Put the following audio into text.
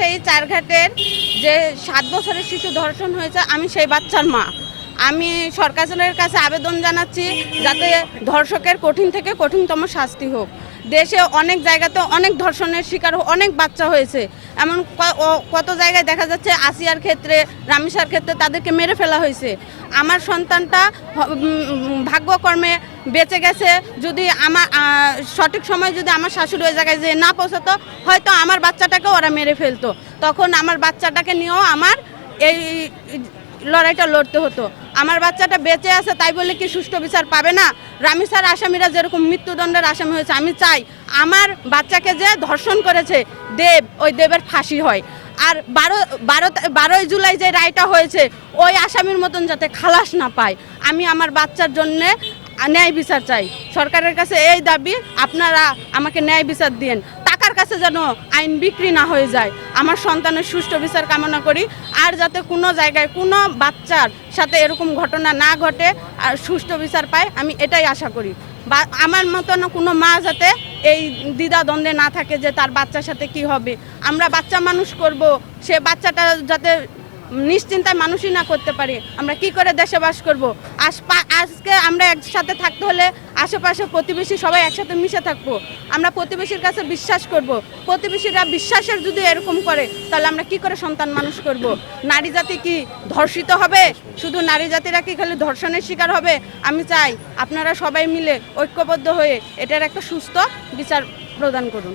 সেই চারঘাটের যে 7 বছরের শিশু ধর্ষণ হয়েছে, আমি সেই বাচ্চার মা। আমি সরকারের কাছে আবেদন জানাচ্ছি যাতে ধর্ষকের কঠিন থেকে কঠিনতম শাস্তি হোক। দেশে অনেক জায়গাতে অনেক ধর্ষণের শিকার অনেক বাচ্চা হয়েছে। এমন কত জায়গায় দেখা যাচ্ছে আসিয়ার ক্ষেত্রে, রামিসার ক্ষেত্রে তাদেরকে মেরে ফেলা হয়েছে। আমার সন্তানটা ভাগ্যকর্মে বেঁচে গেছে। যদি আমার সঠিক সময় যদি আমার শাশুড়ি ওই জায়গায় যে না পৌঁছাতো, হয়তো আমার বাচ্চাটাকে ওরা মেরে ফেলতো। তখন আমার বাচ্চাটাকে নিয়েও আমার এই লড়াইটা লড়তে হতো। আমার বাচ্চাটা বেঁচে আছে তাই বলে কি সুষ্ঠু বিচার পাবে না? রামিসার আসামিরা যেরকম মৃত্যুদণ্ডের আসামি হয়েছে, আমি চাই আমার বাচ্চাকে যে ধর্ষণ করেছে দেব, ওই দেবের ফাঁসি হয়। আর 12 জুলাই যে রায়টা হয়েছে, ওই আসামির মতন যাতে খালাস না পায়। আমি আমার বাচ্চার জন্যে ন্যায় বিচার চাই। সরকারের কাছে এই দাবি, আপনারা আমাকে ন্যায় বিচার দিন। টাকার কাছে যেন আইন বিক্রি না হয়ে যায়। আমার সন্তানের সুষ্ঠু বিচার কামনা করি। আর যাতে কোনো জায়গায় কোনো বাচ্চার সাথে এরকম ঘটনা না ঘটে আর সুষ্ঠু বিচার পায়, আমি এটাই আশা করি। বা আমার মতন কোনো মা যাতে এই দ্বিধা দ্বন্দ্বে না থাকে যে তার বাচ্চার সাথে কি হবে। আমরা বাচ্চা মানুষ করব, সে বাচ্চাটা যাতে নিশ্চিন্তায় মানুষই না করতে পারি, আমরা কি করে দেশে বাস করব? আজকে আমরা একসাথে থাকতে হলে আশেপাশে প্রতিবেশী সবাই একসাথে মিশে থাকবো। আমরা প্রতিবেশীর কাছে বিশ্বাস করব। প্রতিবেশীরা বিশ্বাসের যদি এরকম করে, তাহলে আমরা কি করে সন্তান মানুষ করব? নারী জাতি কি ধর্ষিত হবে? শুধু নারী জাতিরা কি খালি ধর্ষণের শিকার হবে? আমি চাই আপনারা সবাই মিলে ঐক্যবদ্ধ হয়ে এটার একটা সুস্থ বিচার প্রদান করুন।